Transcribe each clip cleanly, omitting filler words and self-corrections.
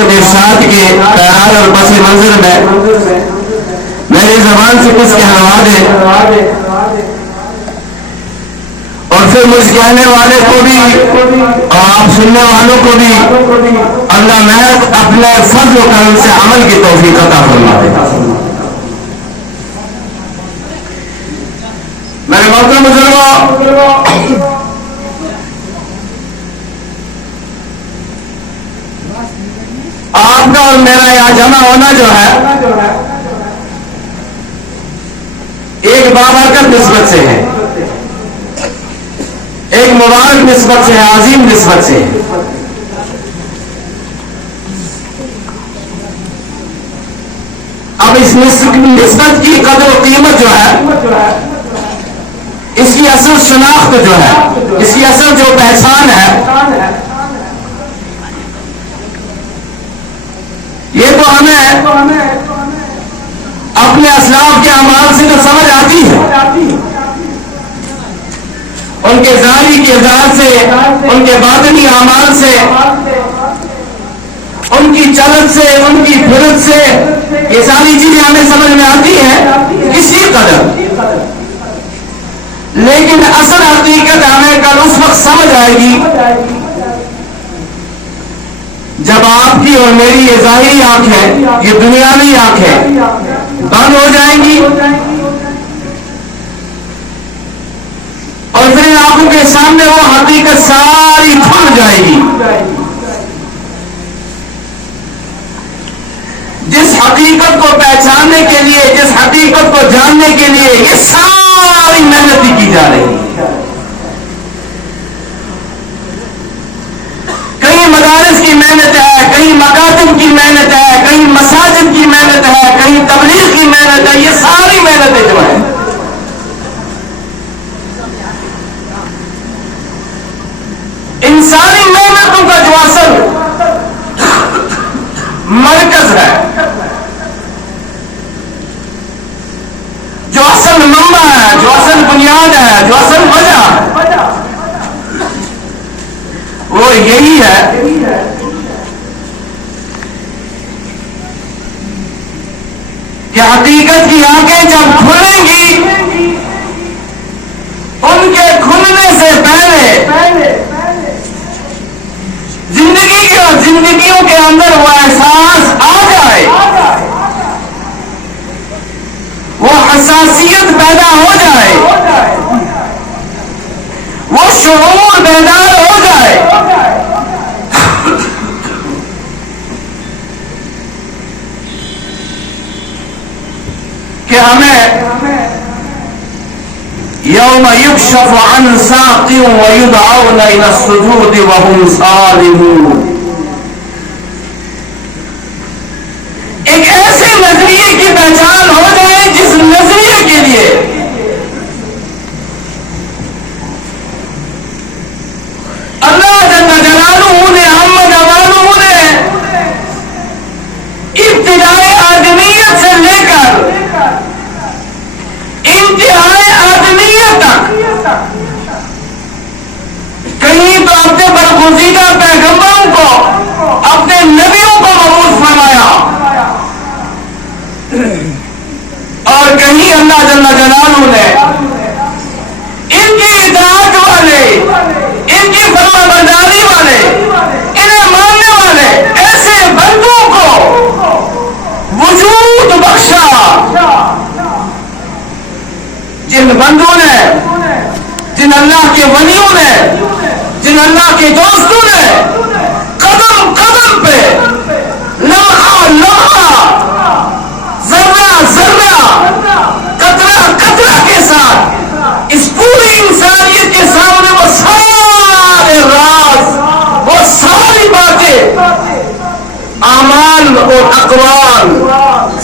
ارشاد کے پیران اور پس منظر میں میری زبان سے کچھ کہلوا دیں اور پھر مجھ کہنے والے کو بھی اور آپ سننے والوں کو بھی اللہ محض اپنے فضل و کرم سے عمل کی توفیق عطا فرما دے. میرے محترم بزرگوں، آپ کا اور میرا یہاں جمع ہونا جو ہے ایک بابرکت نسبت سے ہے، ایک مبارک نسبت سے ہے، عظیم نسبت سے ہے. اب اس نسبت کی قدر و قیمت جو ہے، اس کی اصل شناخت جو ہے، اس کی اصل جو پہچان ہے، یہ تو ہمیں اپنے اسلاف کے اعمال سے تو سمجھ آتی ہے، ان کے ظاہری کردار سے، ان کے باطنی اعمال سے، ان کی چلت سے، ان کی پھرت سے، یہ ساری چیزیں ہمیں سمجھ میں آتی ہیں کسی قدر. لیکن اصل حقیقت ہمیں کل اس وقت سمجھ آئے گی جب آپ کی اور میری یہ ظاہری آنکھیں، یہ دنیاوی آنکھیں بند ہو جائیں گی اور پھر آنکھوں کے سامنے وہ حقیقت ساری کھل جائے گی. جس حقیقت کو پہچاننے کے لیے، جس حقیقت کو جاننے کے لیے یہ ساری محنت کی جا رہی ہے. کہیں مدارس کی محنت ہے، کہیں مکاتب کی محنت ہے، کہیں مساجد کی محنت ہے، کہیں تبلیغ کی محنت ہے. یہ ساری محنتیں جو ہیں ان ساری محنتوں کا جو اصل مرکز ہے، جو اصل منبع ہے، جو اصل بنیاد ہے، جو اصل وجہ ہے، وہ یہی ہے کہ حقیقت کی آنکھیں جب کھلیں گی، ان کے کھلنے سے پہلے زندگی کے اور زندگیوں کے اندر وہ احساس آ جائے، وہ حساسیت پیدا ہو جائے، وہ شعور بیدار ہو جائے کہ ہمیں یوم یکشف عن ساق ویدعون الى السجود وهم سالمون، ایک ایسے نظریے کی پہچان ہو جائے جس نظریے کے لیے اللہ جل جلالہ نے، عم جلالہ نے ابتدائے آدمیت سے لے کر انتہائی آدمیت تک کہیں تو اپنے برگزیدہ پیغمبروں کو، اپنے نبیوں کو مبعوث فرمایا اور کہیں اللہ جل جلالہ نے ان کی اطاعت والے، ان کی فرما برداری والے، انہیں ماننے والے ایسے بندوں کو وجود بخشا جن بندوں نے، جن اللہ کے ولیوں نے، جن اللہ کے دوستوں نے قدم قدم پہ، لمحہ لمحہ، ذرہ ذرہ، قطرہ قطرہ کے ساتھ اس پوری انسانیت کے سامنے وہ سارے راز، وہ ساری باتیں، اعمال اور اقوال،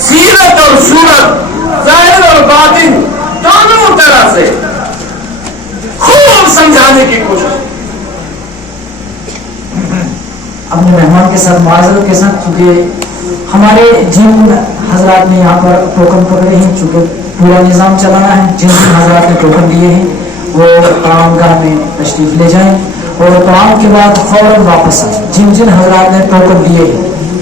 سیرت اور صورت، ظاہر اور باطن، دونوں طرح سے خوب سمجھانے کی کوشش. اپنے مہمان کے ساتھ معذرت کے ساتھ، چونکہ ہمارے جن حضرات نے یہاں پر ٹوکن پکڑے ہیں، چونکہ پورا نظام چلانا ہے، جن حضرات نے ٹوکن دیے ہیں وہ قیام گاہ میں تشریف لے جائیں اور قیام کے بعد فوراً واپس آئیں. جن حضرات نے ٹوکن دیے ہیں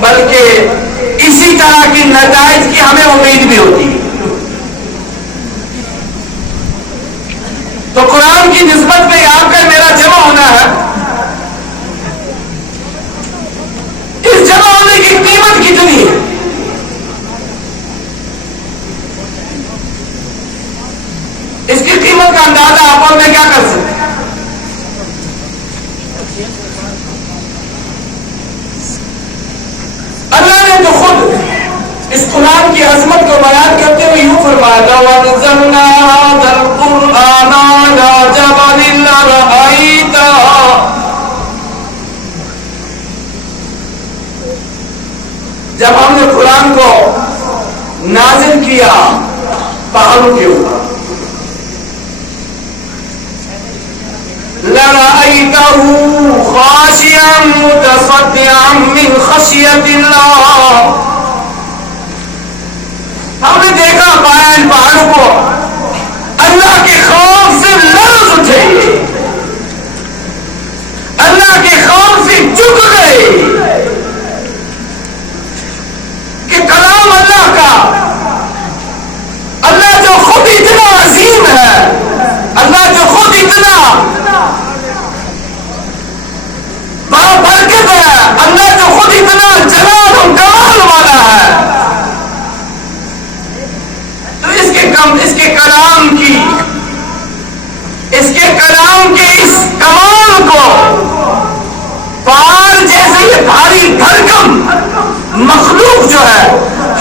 بلکہ اسی طرح کی نتائج کی ہمیں امید بھی ہوتی ہے. تو قرآن کی نسبت میں آپ کا میرا جمع ہونا ہے. اس جمع ہونے کی قیمت کتنی ہے؟ اس کی قیمت کا اندازہ آپ اور میں کیا کر سکتے ہیں؟ اللہ نے تو خود اس قرآن کی عظمت کو بیان کرتے ہوئے یوں فرمایا لَوْ أَنزَلْنَا هَٰذَا الْقُرْآنَ عَلَىٰ جَبَلٍ لَّرَأَيْتَهُ. جب ہم نے قرآن کو نازل کیا پہاڑوں کے اوپر لَرَأَيْتَهُ خَاشِعًا مُتَصَدِّعًا مِّنْ خَشْيَةِ اللَّهِ. ہم نے دیکھا پایا ان پہاڑوں کو اللہ کے خوف سے لرز اٹھے, اللہ کے خوف سے جھک گئے کہ کلام اللہ کا, اللہ جو خود اتنا عظیم ہے, اللہ جو خود اتنا برکت ہے, اللہ جو خود اتنا جلال و کمال والا ہے, تو اس کے کلام کے اس کمال کو پہاڑ جیسے یہ بھاری بھرکم مخلوق جو ہے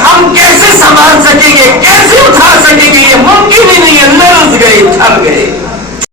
ہم کیسے سنبھال سکیں گے, کیسے